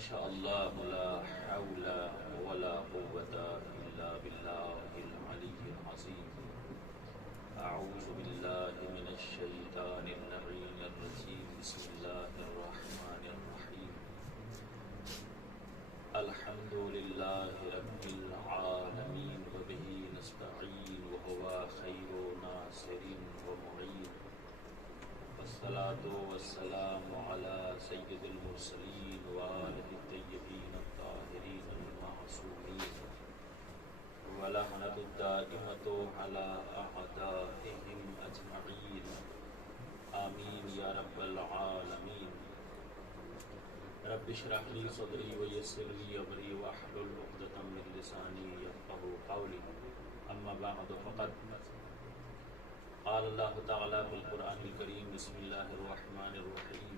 شاء اللہ لا حول ولا قوة الا باللہ العلی العظیم۔ اعوذ باللہ من الشیطان اللعین الرجیم، بسم اللہ الرحمن الرحیم۔ الحمد للہ رب العالمین وبہ نستعین وہو خیر ناصر ومعین، والصلاة والسلام علی سید المرسلین وآلہ الطیبین الطاہرین المعصومین، ولعنۃ الدائمۃ علی اعدائہم اجمعین، آمین یا رب العالمین۔ رب اشرح لی صدری ویسر لی امری واحلل عقدۃ من لسانی یفقہوا قولی، اما بعد فقد قال اللہ تعالیٰ فی القرآن الکریم، بسم اللہ الرحمن الرحیم۔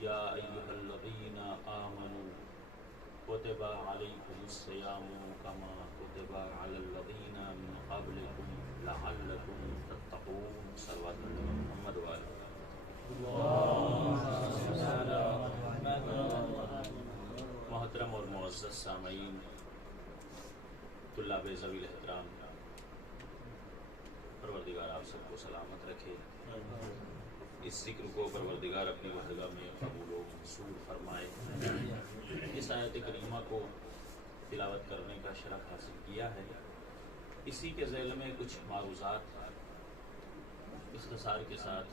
یا ایہا الذین آمنوا کتب علیکم الصیام کما کتب علی الذین من قبلکم لعلکم تتقون۔ صلوات محمد وعلی محترم اور معزز سامعین، طلاب ذوی الاحترام، پروردگار آپ سب کو سلامت رکھے۔ اس ذکر کو پروردگار اپنی بارگاہ میں قبول و منظور فرمائے۔ اس آیت کریمہ کو تلاوت کرنے کا شرف حاصل کیا ہے، اسی کے ذیل میں کچھ معروضات اختصار کے ساتھ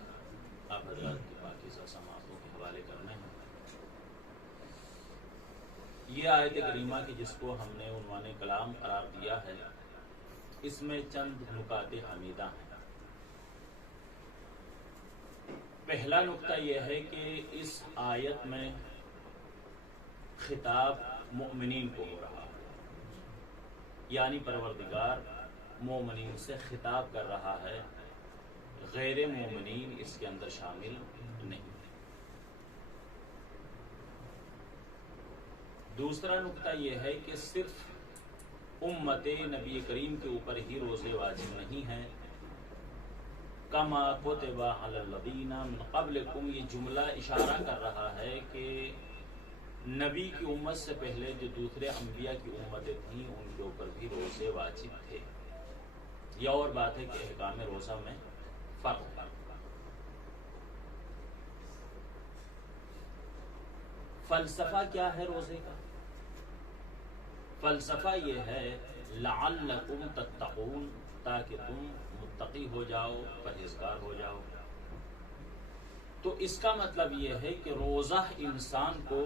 آپ حضرات کی پاکیزہ سماعتوں کے حوالے کرنے ہیں۔ یہ آیت کریمہ کی جس کو ہم نے عنوان کلام قرار دیا ہے، اس میں چند نکات حمیدہ ہیں۔ پہلا نکتہ یہ ہے کہ اس آیت میں خطاب مؤمنین کو ہو رہا ہے، یعنی پروردگار مومنین سے خطاب کر رہا ہے، غیر مومنین اس کے اندر شامل نہیں۔ دوسرا نکتہ یہ ہے کہ صرف امت نبی کریم کے اوپر ہی روزے واجب نہیں ہیں۔ کما کتب علی الذین من قبلکم، یہ جملہ اشارہ کر رہا ہے کہ نبی کی امت سے پہلے جو دوسرے انبیاء کی امتیں تھیں ان کے اوپر بھی روزے واجب تھے۔ یہ اور بات ہے کہ احکام روزہ میں فرق ہے۔ فلسفہ کیا ہے روزے کا؟ فلسفہ یہ ہے لعلکم تتقون، تاکہ تم متقی ہو جاؤ، پرہیزگار ہو جاؤ۔ تو اس کا مطلب یہ ہے کہ روزہ انسان کو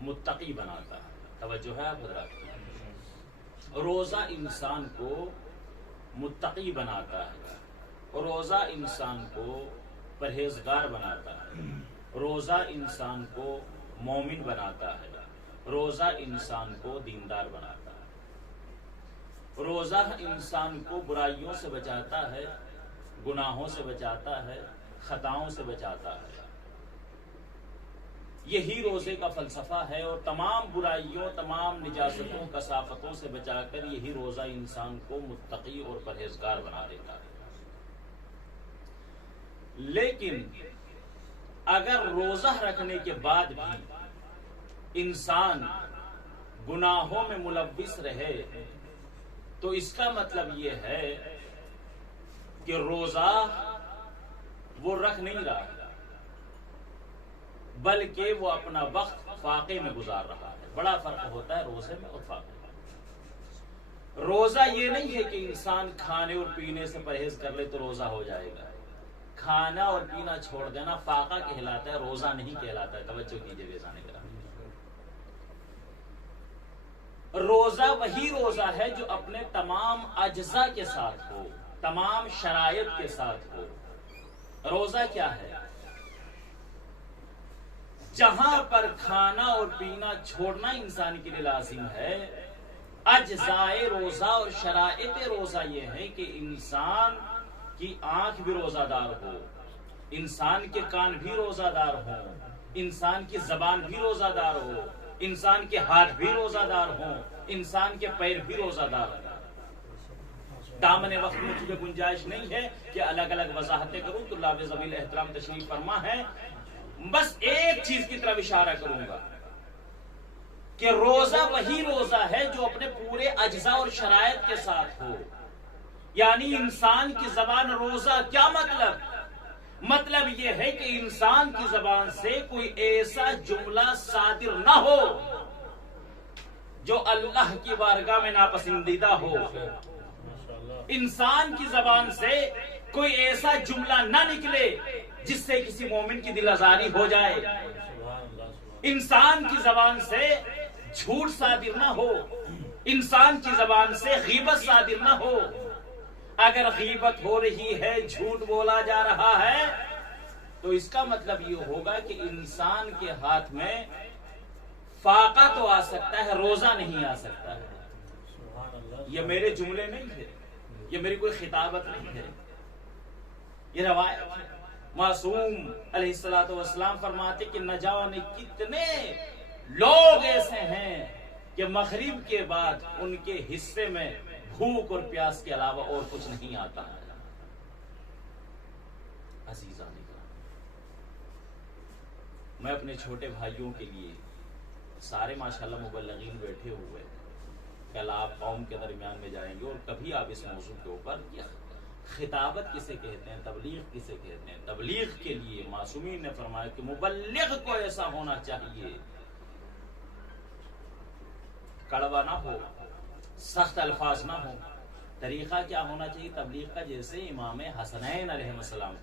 متقی بناتا ہے۔ توجہ ہے آپ حضرات؟ روزہ انسان کو متقی بناتا ہے، روزہ انسان کو پرہیزگار بناتا ہے، روزہ انسان کو مومن بناتا ہے، روزہ انسان کو دیندار بناتا ہے، روزہ انسان کو برائیوں سے بچاتا ہے، گناہوں سے بچاتا ہے، خطاؤں سے بچاتا ہے۔ یہی روزے کا فلسفہ ہے، اور تمام برائیوں، تمام نجاستوں، کثافتوں سے بچا کر یہی روزہ انسان کو متقی اور پرہیزگار بنا دیتا ہے۔ لیکن اگر روزہ رکھنے کے بعد بھی انسان گناہوں میں ملوث رہے تو اس کا مطلب یہ ہے کہ روزہ وہ رکھ نہیں رہا، بلکہ وہ اپنا وقت فاقے میں گزار رہا ہے۔ بڑا فرق ہوتا ہے روزے میں اور فاقے میں۔ روزہ یہ نہیں ہے کہ انسان کھانے اور پینے سے پرہیز کر لے تو روزہ ہو جائے گا۔ کھانا اور پینا چھوڑ دینا فاقہ کہلاتا ہے، روزہ نہیں کہلاتا ہے۔ توجہ کیجئے بیزانے کرام۔ روزہ وہی روزہ ہے جو اپنے تمام اجزاء کے ساتھ ہو، تمام شرائط کے ساتھ ہو۔ روزہ کیا ہے؟ جہاں پر کھانا اور پینا چھوڑنا انسان کے لیے لازم ہے، اجزاء روزہ اور شرائط روزہ یہ ہے کہ انسان کی آنکھ بھی روزہ دار ہو، انسان کے کان بھی روزہ دار ہوں، انسان کی زبان بھی روزہ دار ہو، انسان کے ہاتھ بھی روزہ دار ہوں، انسان کے پیر بھی روزہ دار ہوں۔ دامن وقت میں تجھے گنجائش نہیں ہے کہ الگ الگ وضاحتیں کروں۔ طلاب ذوی الاحترام تشریف فرما ہے، بس ایک چیز کی طرف اشارہ کروں گا کہ روزہ وہی روزہ ہے جو اپنے پورے اجزاء اور شرائط کے ساتھ ہو. یعنی انسان کی زبان روزہ کیا مطلب یہ ہے کہ انسان کی زبان سے کوئی ایسا جملہ صادر نہ ہو جو اللہ کی بارگاہ میں ناپسندیدہ ہو. انسان کی زبان سے کوئی ایسا جملہ نہ نکلے جس سے کسی مومن کی دل آزاری ہو جائے. انسان کی زبان سے جھوٹ صادر نہ ہو. انسان کی زبان سے غیبت صادر نہ ہو. اگر غیبت ہو رہی ہے، جھوٹ بولا جا رہا ہے، تو اس کا مطلب یہ ہوگا کہ انسان کے ہاتھ میں فاقہ تو آ سکتا ہے، روزہ نہیں آ سکتا ہے. یہ میرے جملے نہیں ہے، یہ میری کوئی خطابت نہیں ہے، یہ روایت ہے. معصوم علیہ الصلوۃ والسلام فرماتے کہ نہ جانے کتنے لوگ ایسے ہیں کہ مغرب کے بعد ان کے حصے میں بھوک اور پیاس کے علاوہ اور کچھ نہیں آتا ہے. عزیزان کرام، میں اپنے چھوٹے بھائیوں کے لیے، سارے ماشاءاللہ مبلغین بیٹھے ہوئے، کل آپ قوم کے درمیان میں جائیں گے اور کبھی آپ اس موضوع کے اوپر خطابت کسے کہتے ہیں، تبلیغ کسے کہتے ہیں. تبلیغ کے لیے معصومین نے فرمایا کہ مبلغ کو ایسا ہونا چاہیے کڑوا نہ ہو، سخت الفاظ نہ ہو. طریقہ کیا ہونا چاہیے تبلیغ کا؟ جیسے امام حسنین علیہ السلام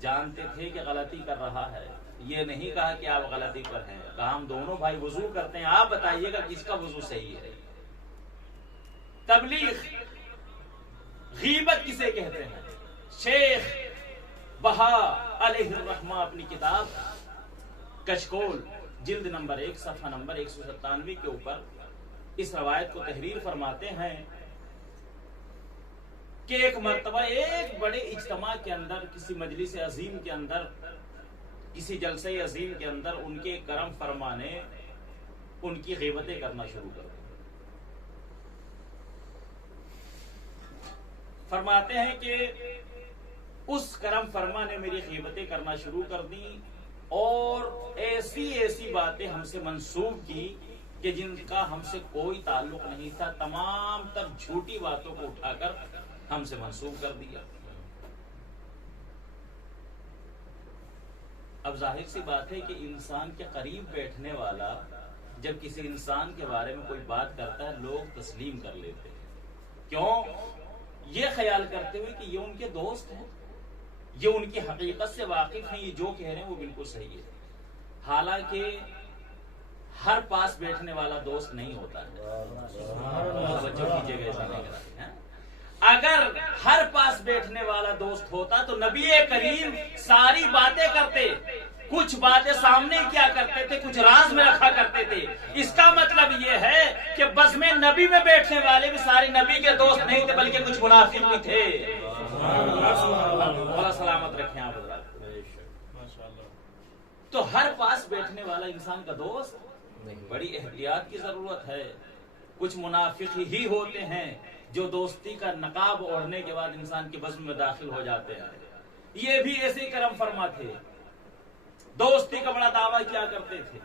جانتے تھے کہ غلطی کر رہا ہے، یہ نہیں کہا کہ آپ غلطی پر ہیں، کہا ہم دونوں بھائی وضو کرتے ہیں، آپ بتائیے گا کس کا وضو صحیح ہے. تبلیغ. غیبت کسے کہتے ہیں؟ شیخ بہا علیہ الرحمہ اپنی کتاب کچکول جلد نمبر 1 صفحہ نمبر 197 کے اوپر اس روایت کو تحریر فرماتے ہیں کہ ایک مرتبہ ایک بڑے اجتماع کے اندر، کسی مجلس عظیم کے اندر، کسی جلسے عظیم کے اندر ان کے کرم فرما نے ان کی غیبتیں کرنا شروع کر دی. فرماتے ہیں کہ اس کرم فرما نے میری غیبتیں کرنا شروع کر دی اور ایسی باتیں ہم سے منسوب کی کہ جن کا ہم سے کوئی تعلق نہیں تھا. تمام تر جھوٹی باتوں کو اٹھا کر ہم سے منسوب کر دیا. اب ظاہر سی بات ہے کہ انسان کے قریب بیٹھنے والا جب کسی انسان کے بارے میں کوئی بات کرتا ہے، لوگ تسلیم کر لیتے ہیں. کیوں؟ یہ خیال کرتے ہوئے کہ یہ ان کے دوست ہیں، یہ ان کی حقیقت سے واقف ہیں، یہ جو کہہ رہے ہیں وہ بالکل صحیح ہے. حالانکہ ہر پاس بیٹھنے والا دوست نہیں ہوتا ہے. اگر ہر پاس بیٹھنے والا دوست ہوتا تو نبی کریم ساری باتیں کرتے، کچھ باتیں سامنے کیا کرتے تھے، کچھ راز میں رکھا کرتے تھے. اس کا مطلب یہ ہے کہ بزم نبی میں بیٹھنے والے بھی سارے نبی کے دوست نہیں تھے، بلکہ کچھ منافق بھی تھے. اللہ سلامت رکھیں آپ حضرات. تو ہر پاس بیٹھنے والا انسان کا دوست نہیں. بڑی احتیاط کی ضرورت ہے. کچھ منافق ہی ہوتے ہیں جو دوستی کا نقاب اوڑھنے کے بعد انسان کے بزم میں داخل ہو جاتے ہیں. یہ بھی ایسے کرم فرما تھے، دوستی کا بڑا دعویٰ کیا کرتے تھے.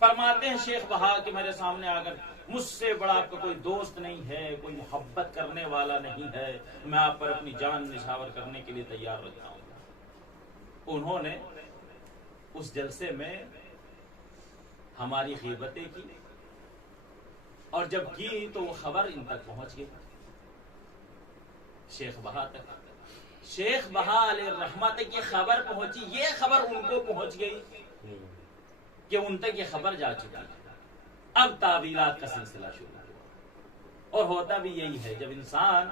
فرماتے ہیں شیخ بہا کہ میرے سامنے آ کر مجھ سے بڑا آپ کا کوئی دوست نہیں ہے، کوئی محبت کرنے والا نہیں ہے، میں آپ پر اپنی جان نچھاور کرنے کے لیے تیار رہتا ہوں. انہوں نے اس جلسے میں ہماری غیبتیں کی اور جب کی تو وہ خبر ان تک پہنچ گئی، شیخ بہا تک. شیخ بہا علیہ الرحمہ تک یہ خبر پہنچی، یہ خبر ان کو پہنچ گئی کہ ان تک یہ خبر جا چکی ہے. اب تعویلات کا سلسلہ شروع ہوا. اور ہوتا بھی یہی ہے، جب انسان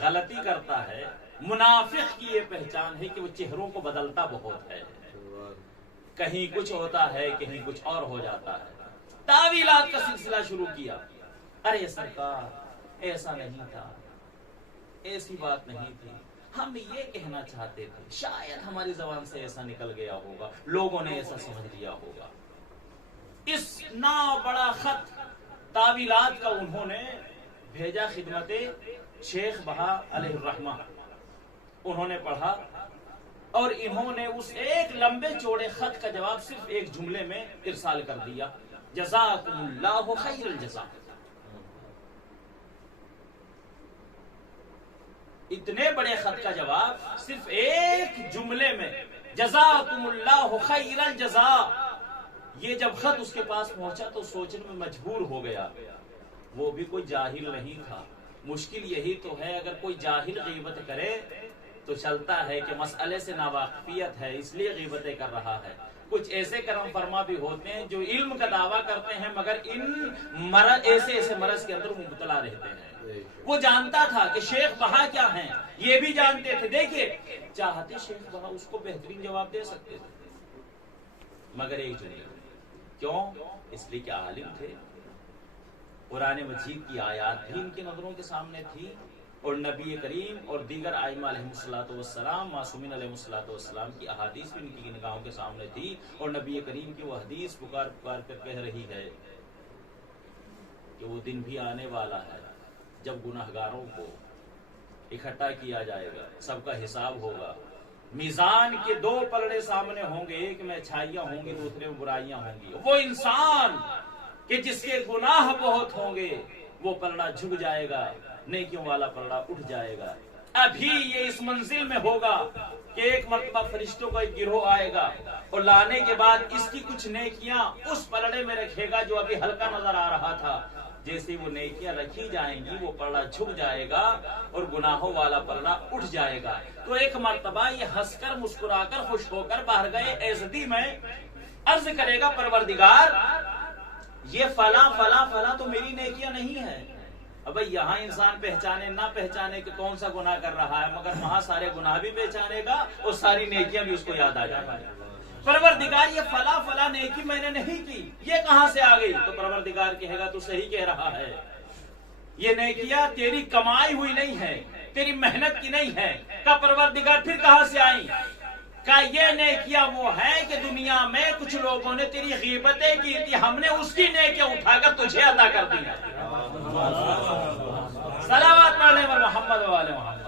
غلطی کرتا ہے، منافق کی یہ پہچان ہے کہ وہ چہروں کو بدلتا بہت ہے. کہیں کچھ ہوتا ہے، کہیں کچھ اور ہو جاتا ہے. تعویلات کا سلسلہ شروع کیا. ارے سرکار ایسا نہیں تھا، ایسی بات نہیں تھی، ہم یہ کہنا چاہتے تھے، شاید ہماری زبان سے ایسا نکل گیا ہوگا، لوگوں نے ایسا سمجھ لیا ہوگا. اس نا بڑا خط تعویلات کا انہوں نے بھیجا خدمت شیخ بہا علیہ الرحمہ. انہوں نے پڑھا اور انہوں نے اس ایک لمبے چوڑے خط کا جواب صرف ایک جملے میں ارسال کر دیا، جزاکم اللہ خیر الجزا۔ اتنے بڑے خط کا جواب صرف ایک جملے میں، جزاکم اللہ خیر الجزا۔ یہ جب خط اس کے پاس پہنچا تو سوچنے میں مجبور ہو گیا، وہ بھی کوئی جاہل نہیں تھا۔ مشکل یہی تو ہے، اگر کوئی جاہل غیبت کرے تو چلتا ہے کہ مسئلے سے ناواقفیت ہے اس لیے غیبتیں کر رہا ہے۔ کچھ ایسے کرم فرما بھی ہوتے ہیں جو علم کا دعویٰ کرتے ہیں مگر ان ایسے مرض کے اندر مبتلا رہتے ہیں۔ وہ جانتا تھا کہ شیخ بہا کیا ہیں، یہ بھی جانتے تھے۔ دیکھیے، چاہتے شیخ بہا اس کو بہترین جواب دے سکتے تھے مگر ایک جملے، کیوں؟ اس لیے کہ عالم تھے، قرآن مجید کی آیات بھی ان کی نظروں کے سامنے تھی، اور نبی کریم اور دیگر ائمہ علیہ الصلوۃ والسلام، معصومین علیہ الصلوۃ والسلام کی احادیث بھی ان کی نگاہوں کے سامنے تھی، اور نبی کریم کی وہ حدیث پکار پکار کر کہہ رہی ہے کہ وہ دن بھی آنے والا ہے جب گناہگاروں کو اکٹھا کیا جائے گا، سب کا حساب ہوگا، میزان کے دو پلڑے سامنے ہوں گے، ایک میں اچھائیاں ہوں گی دوسرے میں برائیاں ہوں گی۔ وہ انسان کہ جس کے گناہ بہت ہوں گے وہ پلڑا جھک جائے گا، نیکیوں والا پلڑا اٹھ جائے گا۔ ابھی یہ اس منزل میں ہوگا کہ ایک مرتبہ فرشتوں کا ایک گروہ آئے گا اور لانے کے بعد اس کی کچھ نیکیاں اس پلڑے میں رکھے گا جو ابھی ہلکا نظر آ رہا تھا۔ جیسے وہ نیکیاں رکھی جائیں گی وہ پلڑا جھک جائے گا اور گناہوں والا پلڑا اٹھ جائے گا۔ تو ایک مرتبہ یہ ہنس کر مسکرا کر خوش ہو کر باہر گئے ایزدی میں عرض کرے گا، پروردگار یہ فلاں فلاں فلاں تو میری نیکیاں نہیں ہے۔ اب یہاں انسان پہچانے نہ پہچانے کہ کون سا گناہ کر رہا ہے، مگر وہاں سارے گناہ بھی پہچانے گا اور ساری نیکیاں بھی اس کو یاد آ جائیں گی۔ پروردگار یہ فلاں فلاں نیکی میں نے نہیں کی، یہ کہاں سے آ گئی؟ تو پروردگار کہے گا تو صحیح کہہ رہا ہے، یہ نیکیاں تیری کمائی ہوئی نہیں ہے، تیری محنت کی نہیں ہے۔ کہ پروردگار پھر کہاں سے آئی؟ کہ یہ نیکیاں وہ ہے کہ دنیا میں کچھ لوگوں نے تیری غیبتیں کی تھی، ہم نے اس کی نیکیاں اٹھا کر تجھے عطا کر دیا۔ صلوات پڑھنے پر محمد و آل محمد۔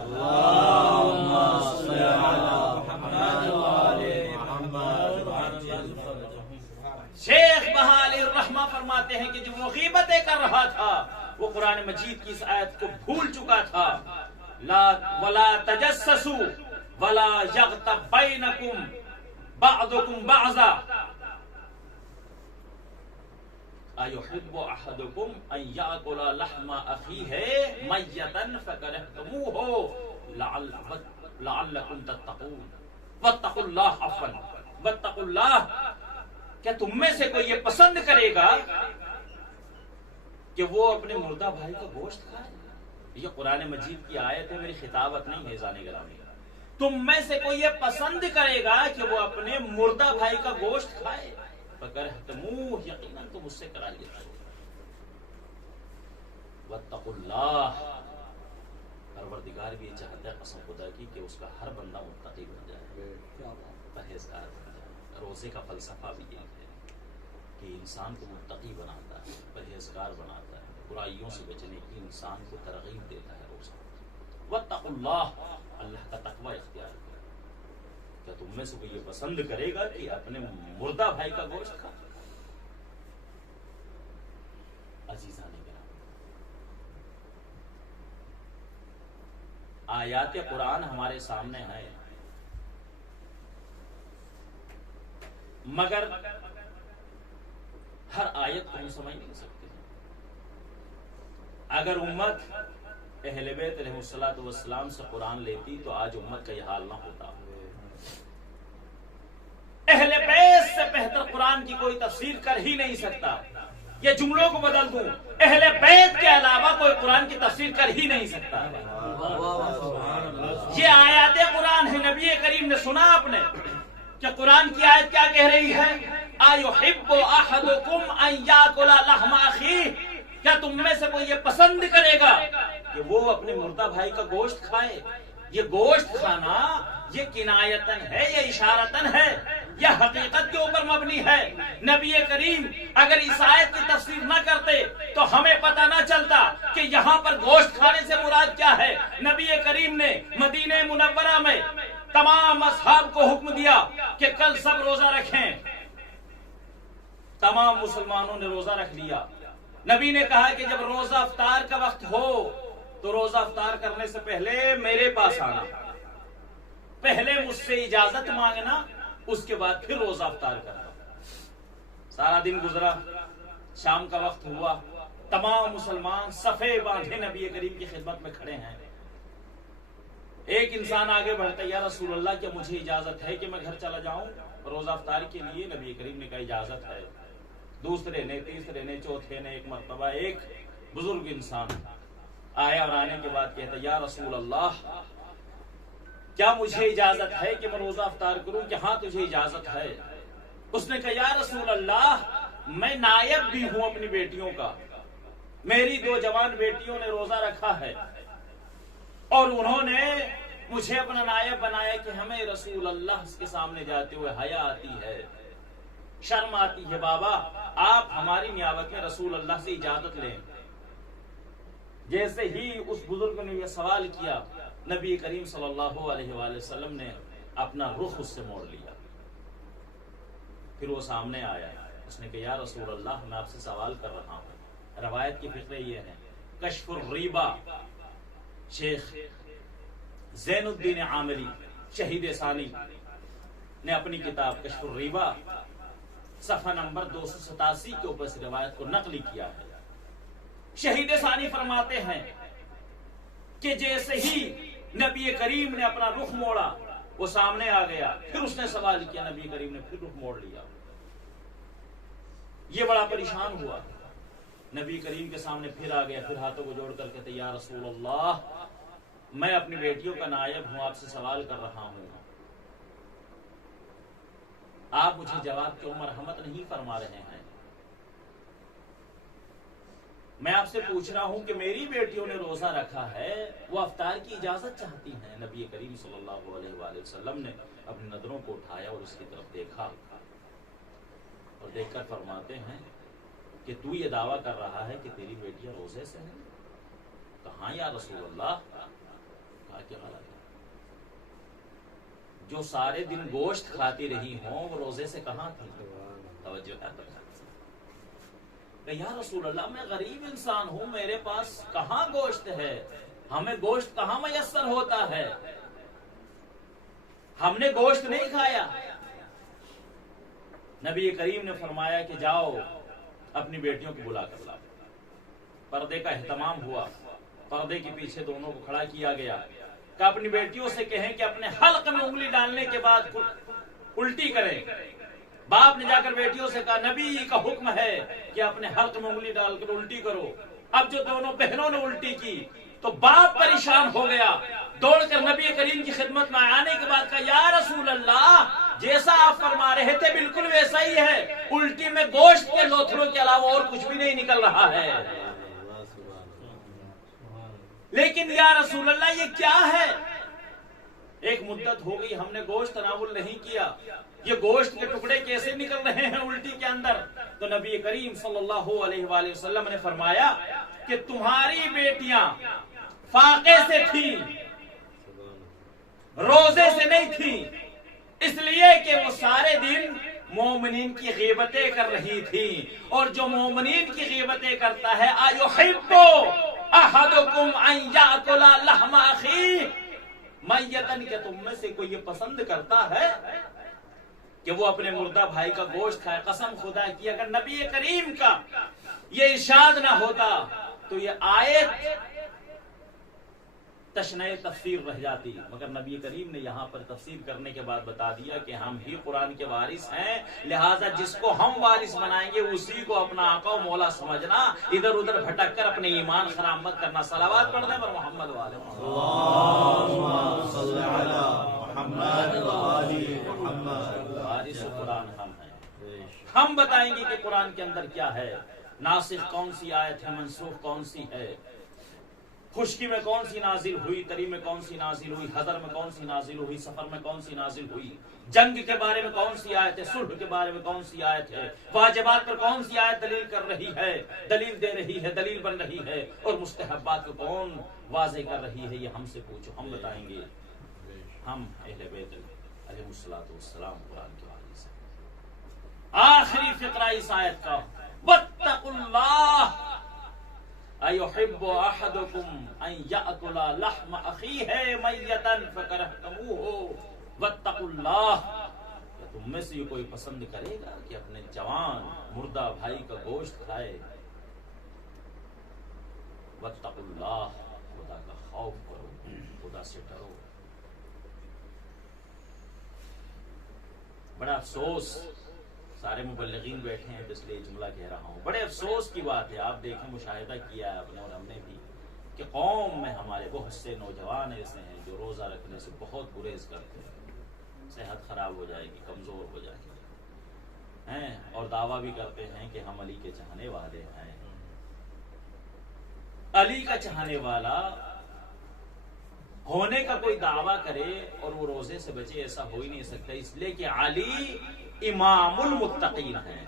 شیخ بہا علیہ الرحمہ فرماتے ہیں کہ جب وہ غیبتیں کر رہا تھا وہ قرآن مجید کی اس آیت کو بھول چکا تھا، ولا تجسسوا ولا یغتب بینکم بعضکم بعضا ایحب احدکم ان یاکل لحم اخیہ میتا فکرہتموہ لعلکم تتقون واتقوا اللہ عفوا واتقوا اللہ۔ کیا تم میں سے کوئی یہ پسند کرے گا کہ وہ اپنے مردہ بھائی کا گوشت کھائے؟ یہ قرآن مجید کی آیت ہے، میری خطابت نہیں ہے زانی گرامی۔ تم میں سے کوئی یہ پسند کرے گا کہ وہ اپنے مردہ بھائی کا گوشت کھائے؟ فکرہتموہ، یقیناً تم اس سے کراہیت کرو۔ واتقوا اللہ، پروردگار بھی یہ چاہتا ہے قسم خدا کی کہ اس کا ہر بندہ متقی بن جائے، پرہیزگار بن جائے۔ روزے کا فلسفہ بھی یہ ہے کہ انسان کو متقی بناتا ہے، پرہیزگار بناتا ہے، برائیوں سے بچنے کی انسان کو ترغیب دیتا ہے روزہ۔ واتقوا اللہ، اللہ کا تقوی اختیار کرے۔ کیا تم میں سے کوئی یہ پسند کرے گا کہ اپنے مردہ بھائی کا گوشت کھائے؟ عزیزان کرام، آیات قرآن ہمارے سامنے ہے مگر ہر آیت کو ہم سمجھ نہیں سکتے۔ اگر امت اہل بیت علیہ الصلوۃ والسلام سے قرآن لیتی تو آج امت کا یہ حال نہ ہوتا۔ اہل بیت سے بہتر قرآن کی کوئی تفسیر کر ہی نہیں سکتا۔ یہ جملوں کو بدل دوں، اہل بیت کے علاوہ کوئی قرآن کی تفسیر کر ہی نہیں سکتا۔ یہ آیات قرآن ہے، نبی کریم نے سنا آپ نے کہ قرآن کی آیت کیا کہہ رہی ہے؟ ایحب احدکم ان یاکل لحم اخیہ، کیا تم میں سے کوئی یہ پسند کرے گا کہ وہ اپنے مردہ بھائی کا گوشت کھائے؟ یہ گوشت کھانا یہ کنایتن ہے، یہ اشارتن ہے، یہ حقیقت کے اوپر مبنی ہے۔ نبی کریم اگر اس آیت کی تفسیر نہ کرتے تو ہمیں پتہ نہ چلتا کہ یہاں پر گوشت کھانے سے مراد کیا ہے۔ نبی کریم نے مدینہ منورہ میں تمام اصحاب کو حکم دیا کہ کل سب روزہ رکھیں. تمام مسلمانوں نے روزہ رکھ لیا. نبی نے کہا کہ جب روزہ افطار کا وقت ہو تو روزہ افطار کرنے سے پہلے میرے پاس آنا, پہلے مجھ سے اجازت مانگنا, اس کے بعد پھر روزہ افطار کرنا. سارا دن گزرا, شام کا وقت ہوا, تمام مسلمان صفے باندھے نبی کریم کی خدمت میں کھڑے ہیں. ایک انسان آگے بڑھتا, یا رسول اللہ کیا مجھے اجازت ہے کہ میں گھر چلا جاؤں روزہ افطار کے لیے؟ نبی کریم نے کہا اجازت ہے. دوسرے نے, تیسرے نے, چوتھے نے, ایک مرتبہ ایک بزرگ انسان آیا اور آنے کے بعد کہتا, یا رسول اللہ کیا مجھے اجازت ہے کہ میں روزہ افطار کروں؟ کہ ہاں تجھے اجازت ہے. اس نے کہا, یا رسول اللہ میں نائب بھی ہوں اپنی بیٹیوں کا, میری 2 جوان بیٹیوں نے روزہ رکھا ہے اور انہوں نے مجھے اپنا نائب بنایا کہ ہمیں رسول اللہ کے سامنے جاتے ہوئے حیا آتی ہے, شرم آتی ہے. بابا آپ ہماری نیابت میں رسول اللہ سے اجازت لیں. جیسے ہی اس بزرگ نے یہ سوال کیا, نبی کریم صلی اللہ علیہ وآلہ وسلم نے اپنا رخ اس سے موڑ لیا. پھر وہ سامنے آیا, اس نے کہا, یا رسول اللہ میں آپ سے سوال کر رہا ہوں. روایت کی فقرے یہ ہے, کشف الریبہ شیخ زین الدین عامری شہید ثانی نے اپنی کتاب کشف الریبہ صفحہ نمبر 287 کے اوپر سے روایت کو نقل کیا ہے. شہید ثانی فرماتے ہیں کہ جیسے ہی نبی کریم نے اپنا رخ موڑا وہ سامنے آ گیا, پھر اس نے سوال کیا, نبی کریم نے پھر رخ موڑ لیا. یہ بڑا پریشان ہوا, نبی کریم کے سامنے پھر آ گیا, پھر ہاتھوں کو جوڑ کر کہتے, یا رسول اللہ میں اپنی بیٹیوں کا نائب ہوں, آپ سے سوال کر رہا ہوں, آپ مجھے جواب کیوں مرحمت نہیں فرما رہے ہیں؟ میں آپ سے پوچھ رہا ہوں کہ میری بیٹیوں نے روزہ رکھا ہے, وہ افطار کی اجازت چاہتی ہیں. نبی کریم صلی اللہ علیہ وآلہ وسلم نے اپنی نظروں کو اٹھایا اور اس کی طرف دیکھا اور دیکھ کر فرماتے ہیں کہ تو یہ دعویٰ کر رہا ہے کہ تیری بیٹیاں روزے سے ہیں؟ کہاں یا رسول اللہ. کہا کہ غلط ہے, جو سارے دن گوشت کھاتی رہی ہوں وہ روزے سے کہاں تھی؟ توجہ ہے. کہ یا رسول اللہ میں غریب انسان ہوں, میرے پاس کہاں گوشت ہے, ہمیں گوشت کہاں میسر ہوتا ہے, ہم نے گوشت نہیں کھایا. نبی کریم نے فرمایا کہ جاؤ اپنی بیٹیوں کو بلا کر لاؤ. پردے کا اہتمام ہوا, پردے کے پیچھے دونوں کو کھڑا کیا گیا کہ اپنی بیٹیوں سے کہیں کہ اپنے حلق میں انگلی ڈالنے کے بعد الٹی کریں. باپ نے جا کر بیٹیوں سے کہا, نبی کا حکم ہے کہ اپنے حلق میں انگلی ڈال کر الٹی کرو. اب جو دونوں بہنوں نے الٹی کی تو باپ پریشان ہو گیا, دوڑ کر نبی کریم کی خدمت میں آنے کے بعد کہا, یا رسول اللہ جیسا آپ فرما رہے تھے بالکل ویسا ہی ہے, الٹی میں گوشت کے لوتھڑوں کے علاوہ اور کچھ بھی نہیں نکل رہا ہے. لیکن یا رسول اللہ یہ کیا ہے؟ ایک مدت ہو گئی ہم نے گوشت تناول نہیں کیا, یہ گوشت کے ٹکڑے کیسے نکل رہے ہیں الٹی کے اندر؟ تو نبی کریم صلی اللہ علیہ وآلہ وسلم نے فرمایا کہ تمہاری بیٹیاں فاقے سے تھیں, روزے سے نہیں تھیں, اس لیے کہ وہ سارے دن مومنین کی غیبتیں کر رہی تھی, اور جو مومنین کی غیبتیں کرتا ہے, ایحب احدکم ان یاکل لحم اخیہ میتن, کہ تم میں سے کوئی یہ پسند کرتا ہے کہ وہ اپنے مردہ بھائی کا گوشت کھائے؟ قسم خدا کی اگر نبی کریم کا یہ ارشاد نہ ہوتا تو یہ آیت تشنہ تفسیر رہ جاتی, مگر نبی کریم نے یہاں پر تفسیر کرنے کے بعد بتا دیا کہ ہم ہی قرآن کے وارث ہیں, لہٰذا جس کو ہم وارث بنائیں گے اسی کو اپنا آقا و مولا سمجھنا, ادھر ادھر بھٹک کر اپنے ایمان خراب مت کرنا. صلوات پڑھنے پر محمد والے اللہم صل علی محمد وآل محمد. وارث قرآن ہم ہیں, ہم بتائیں گے کہ قرآن کے اندر کیا ہے, ناسخ کون سی آیت ہے, منسوخ کون سی ہے, خشکی میں کون سی نازل ہوئی, تری میں کون سی نازل ہوئی, حضر میں کون سی نازل ہوئی, سفر میں کون سی نازل ہوئی, جنگ کے بارے میں کون سی آیت ہے, صلح کے بارے میں کون سی آیت ہے, واجبات پر کون سی آیت دلیل کر رہی ہے, دلیل دے رہی ہے, دلیل بن رہی ہے, اور مستحبات کو کون واضح کر رہی ہے, یہ ہم سے پوچھو, ہم بتائیں گے. ہم اہل بیت علیہ السلام قرآن کے حوالے سے آخری فقرہ اس آیت کا واتقوا اللہ ایحب احدکم ان یأکل لحم اخیہ میتا فکرہتموہ واتقوا اللہ، کیا تم میں سے یہ کوئی پسند کرے گا کہ اپنے جوان مردہ بھائی کا گوشت کھائے؟ واتقوا اللہ، خدا کا خوف کرو، خدا سے ڈرو۔ بڑا افسوس، سارے مبلغین بیٹھے ہیں تو اس لیے جملہ کہہ رہا ہوں، بڑے افسوس کی بات ہے، آپ دیکھیں مشاہدہ کیا ہے آپ نے اور ہم نے بھی، کہ قوم میں ہمارے بہت سے نوجوان ایسے ہیں جو روزہ رکھنے سے بہت گریز کرتے ہیں، صحت خراب ہو جائے گی، کمزور ہو جائے گی ہیں، اور دعویٰ بھی کرتے ہیں کہ ہم علی کے چاہنے والے ہیں۔ علی کا چاہنے والا ہونے کا کوئی دعویٰ کرے اور وہ روزے سے بچے، ایسا ہو ہی نہیں سکتا، اس لیے کہ علی امام المتقین ہیں،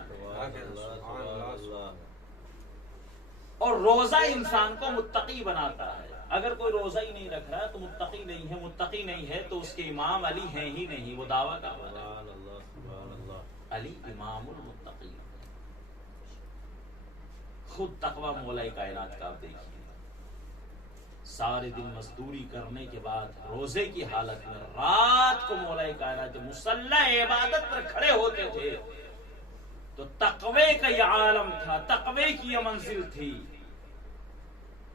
اور روزہ انسان کو متقی بناتا ہے۔ اگر کوئی روزہ ہی نہیں رکھ رہا تو متقی نہیں ہے، متقی نہیں ہے تو اس کے امام علی ہیں ہی نہیں، وہ دعویٰ کر رہا ہے۔ علی امام المتقین، خود تقوی مولا کائنات کا آپ دیکھیے، سارے دن مزدوری کرنے کے بعد روزے کی حالت میں رات کو مولا کائنات مصلی عبادت پر کھڑے ہوتے تھے تو تقوی کا یہ عالم تھا، تقوی کی یہ منزل تھی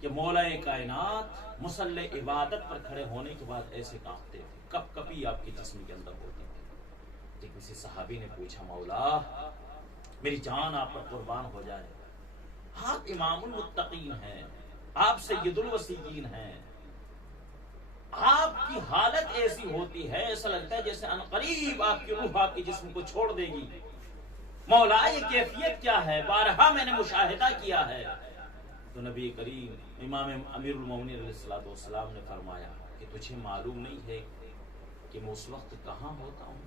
کہ مولا کائنات مصلی عبادت پر کھڑے ہونے کے بعد ایسے کانپتے تھے، کپ کپی آپ کے جسم کے اندر ہوتی تھی۔ کہ کسی صحابی نے پوچھا مولا میری جان آپ پر قربان ہو جائے، آپ امام المتقین ہیں، آپ سید الوسیین ہیں، آپ کی حالت ایسی ہوتی ہے ایسا لگتا ہے جیسے عنقریب آپ کی روح آپ کے جسم کو چھوڑ دے گی، مولا یہ کیفیت کیا ہے؟ بارہا میں نے مشاہدہ کیا ہے۔ تو نبی کریم امام امیر المومنین علیہ السلام نے فرمایا کہ تجھے معلوم نہیں ہے کہ میں اس وقت کہاں ہوتا ہوں؟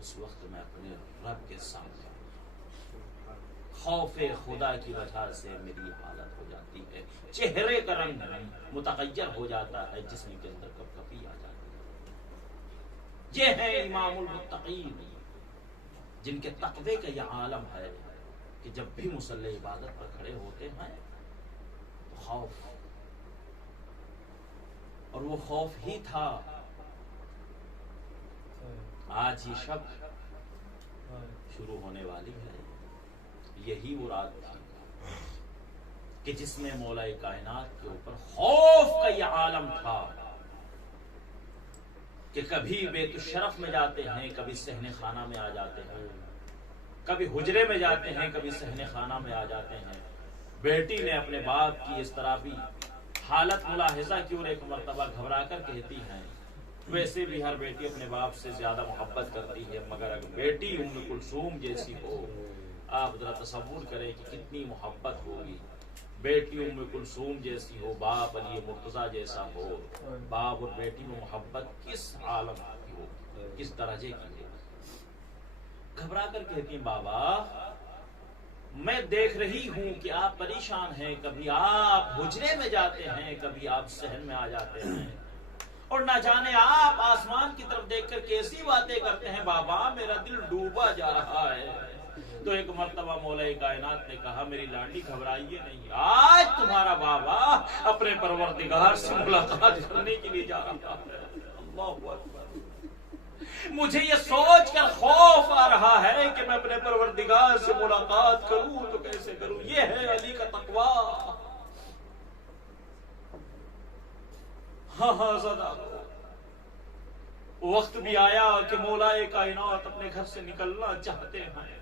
اس وقت میں اپنے رب کے سامنے، خوف خدا کی وجہ سے میری حالت ہو جاتی ہے، چہرے کا رنگ متغیر ہو جاتا ہے، جسم کے اندر کپ کپی آ جاتی ہے۔ یہ ہے امام المتقین، جن کے تقوی کا یہ عالم ہے کہ جب بھی مصلی عبادت پر کھڑے ہوتے ہیں تو خوف، اور وہ خوف ہی تھا۔ آج یہ شب شروع ہونے والی ہے، یہی وہ رات تھی کہ جس میں مولا کائنات کے اوپر خوف کا یہ عالم تھا کہ کبھی بیت الشرف میں جاتے ہیں، کبھی صحن خانہ میں آ جاتے ہیں، کبھی حجرے میں جاتے ہیں، کبھی صحن خانہ میں آ جاتے ہیں۔ بیٹی نے اپنے باپ کی اس طرح بھی حالت ملاحظہ کی اور ایک مرتبہ گھبرا کر کہتی ہیں، ویسے بھی ہر بیٹی اپنے باپ سے زیادہ محبت کرتی ہے، مگر اگر بیٹی ام کلثوم جیسی ہو، آپ ذرا تصور کریں کہ کتنی محبت ہوگی۔ بیٹی ام کلثوم جیسی ہو، باپ علی مرتضیٰ جیسا ہو، باپ اور بیٹی میں محبت کس عالم کی ہو، کس درجے کی ہو۔ گھبرا کر کہتی ہیں بابا میں دیکھ رہی ہوں کہ آپ پریشان ہیں، کبھی آپ حجرے میں جاتے ہیں، کبھی آپ صحن میں آ جاتے ہیں، اور نہ جانے آپ آسمان کی طرف دیکھ کر کیسی باتیں کرتے ہیں، بابا میرا دل ڈوبا جا رہا ہے۔ تو ایک مرتبہ مولا کائنات نے کہا میری لانڈی گھبرائیے نہیں، آج تمہارا بابا اپنے پروردگار سے ملاقات کرنے کے لیے جا رہا ہے۔ اللہ اکبر، مجھے یہ سوچ کر خوف آ رہا ہے کہ میں اپنے پروردگار سے ملاقات کروں تو کیسے کروں۔ یہ ہے علی کا تقویٰ۔ ہاں صدا وقت بھی آیا کہ مولا کائنات اپنے گھر سے نکلنا چاہتے ہیں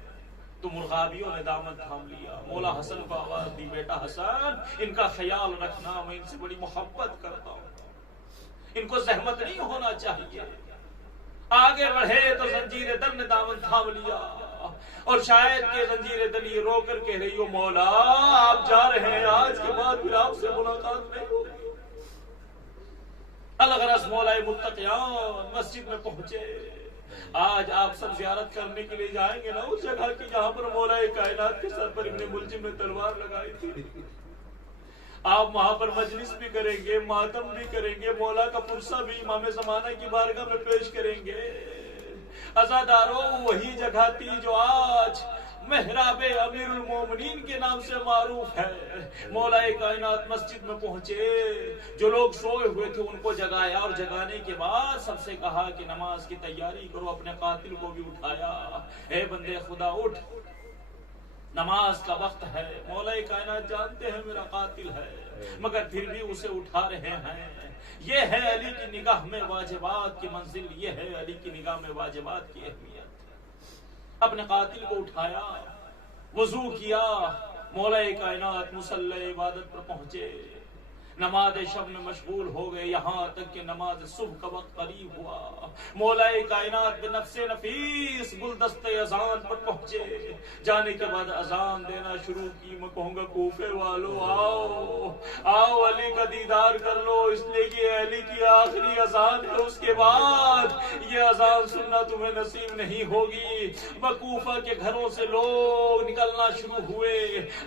تو مرغابیوں نے دامن تھام لیا۔ مولا حسن کو آواز دی، بیٹا حسن ان کا خیال رکھنا، میں ان سے بڑی محبت کرتا ہوں، ان کو زحمت نہیں ہونا چاہیے۔ آگے بڑھے تو زنجیر در نے دامن تھام لیا، اور شاید کہ زنجیر دل یہ رو کر کہہ رہی ہو مولا آپ جا رہے ہیں، آج کے بعد پھر آپ سے ملاقات نہیں ہوگی۔ الغرض مولا متقیان مسجد میں پہنچے۔ آج آپ سب زیارت کرنے کے لیے جائیں گے نا اس جگہ کی جہاں پر مولا کائنات کے سر پر ابن ملجم نے تلوار لگائی تھی۔ آپ وہاں پر مجلس بھی کریں گے، ماتم بھی کریں گے، مولا کا پرسہ بھی امام زمانہ کی بارگاہ میں پیش کریں گے۔ عزادارو وہی جگہ تھی جو آج محراب امیر المومنین کے نام سے معروف ہے۔ مولا کائنات مسجد میں پہنچے، جو لوگ سوئے ہوئے تھے ان کو جگایا، اور جگانے کے بعد سب سے کہا کہ نماز کی تیاری کرو، اپنے قاتل کو بھی اٹھایا، اے بندے خدا اٹھ، نماز کا وقت ہے۔ مولا کائنات جانتے ہیں میرا قاتل ہے، مگر پھر بھی اسے اٹھا رہے ہیں۔ یہ ہے علی کی نگاہ میں واجبات کی منزل، یہ ہے علی کی نگاہ میں واجبات کی اہمیت۔ اپنے قاتل کو اٹھایا، وضو کیا، مولا کائنات مصلی عبادت پر پہنچے، نماز شب میں مشغول ہو گئے، یہاں تک کہ نماز صبح کا وقت قریب ہوا۔ مولا کائنات بنفس نفیس گلدست اذان پر پہنچے، جانے کے بعد اذان دینا شروع کی۔ میں کہوں گا کوفے والو آؤ آؤ، علی کا دیدار کر لو، اس لیے کہ علی کی آخری اذان ہے، اس کے بعد یہ اذان سننا تمہیں نصیب نہیں ہوگی۔ کوفہ کے گھروں سے لوگ نکلنا شروع ہوئے،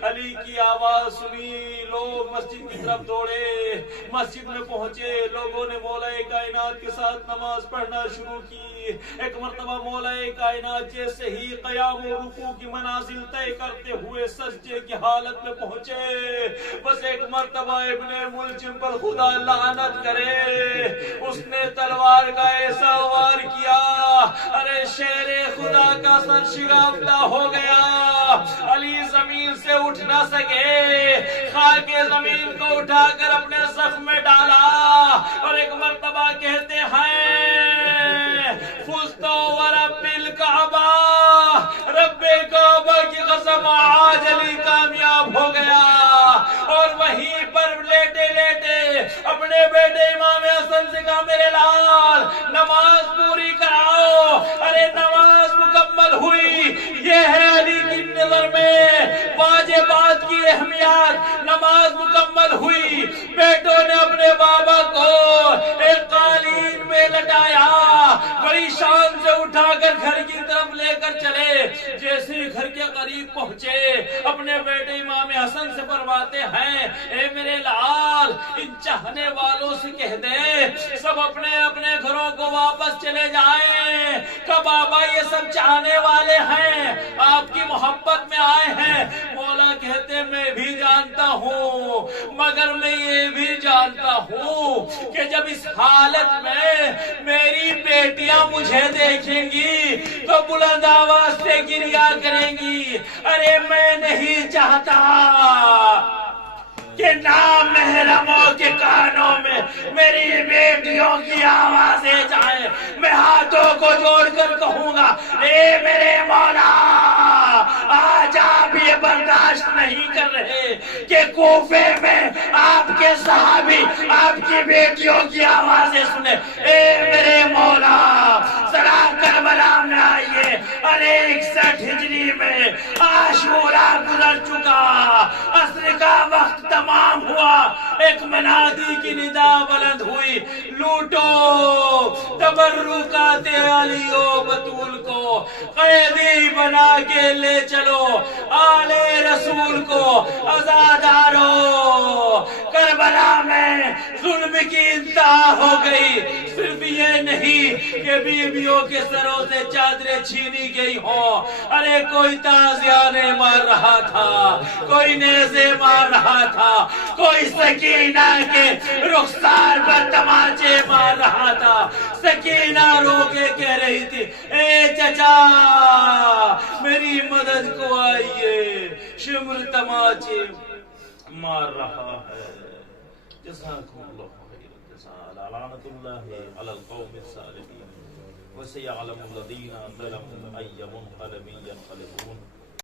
علی کی آواز سنی، لوگ مسجد کی طرف دوڑے، مسجد میں پہنچے، لوگوں نے مولا کائنات کے ساتھ نماز پڑھنا شروع کی۔ ایک مرتبہ مولا کائنات جیسے ہی قیام و رکوع کی منازل طے کرتے ہوئے سجدے کی حالت میں پہنچے، بس ایک مرتبہ ابن ملجم پر خدا لعنت کرے، اس نے تلوار کا ایسا وار کیا، ارے شیر خدا کا سر شگافتہ ہو گیا، علی زمین سے اٹھ نہ سکے، خاک زمین کو اٹھا کر اپنے زخم میں ڈالا، اور ایک مرتبہ کہتے ہیں فزت ورب الکعبہ، رب کعبہ کی قسم آج علی کامیاب ہو گیا۔ اور وہیں پر لیٹے لیٹے اپنے بیٹے امام حسن سے کہا میرے لال نماز پوری کراؤ، ارے نماز مکمل ہوئی۔ یہ ہے علی کی نظر میں واجبات کی اہمیت، نماز مکمل ہوئی، بیٹوں نے اپنے بابا کو ایک قالین میں لٹایا، بڑی شان سے اٹھا کر گھر کی طرف لے کر چلے، جیسے ہی گھر کے قریب پہنچے اپنے بیٹے امام حسن سے فرماتے ہیں اے میرے لال ان چاہنے والوں سے کہہ دے سب اپنے اپنے گھروں کو واپس چلے جائیں، کہ بابا یہ سب چاہنے والے ہیں، آپ کی محبت میں آئے ہیں۔ مولا کہتے میں بھی جانتا ہوں، مگر میں یہ بھی جانتا ہوں کہ جب اس حالت میں میری بیٹیاں مجھے دیکھیں گی تو بلند آواز سے گریا کریں گی۔ ارے میں نہیں چاہتا کہ نامحرموں کے کانوں میں میری بیٹیوں کی آوازیں جائیں، میں ہاتھوں کو جوڑ کر کہوں گا اے میرے مولا آج آپ یہ برداشت نہیں کر رہے کہ کوفے میں آپ کے صحابی آپ کی بیٹیوں کی آوازیں سنیں، اے میرے مولا ذرا کربلا میں آئیے، ارے 61 ہجری میں عاشورہ گزر چکا، عصر کا وقت تمام ہوا، ایک منادی کی ندا بلند ہوئی، لوٹو تبرکات علی و بطول کو، قیدی بنا کے لے چلو آل رسول کو، عزادارو کربلا میں ظلم کی انتہا ہو گئی۔ صرف یہ نہیں کہ بیویوں کے سروں سے چادریں چھینی گئی ہوں، ارے کوئی تازیانے مار رہا تھا، کوئی نیزے مار رہا تھا، کوئی سکینہ کے رخسار پر تماچے مار رہا تھا۔ سکینہ رو کے کہہ رہی تھی اے چچا میری مدد کو آئیے، شمر تماچے مار رہا ہے۔ جزاکم اللہ خیر الجزاء، لعنت اللہ علی القوم الظالمین، وسیعلم الذین ظلموا ای منقلب ینقلبون۔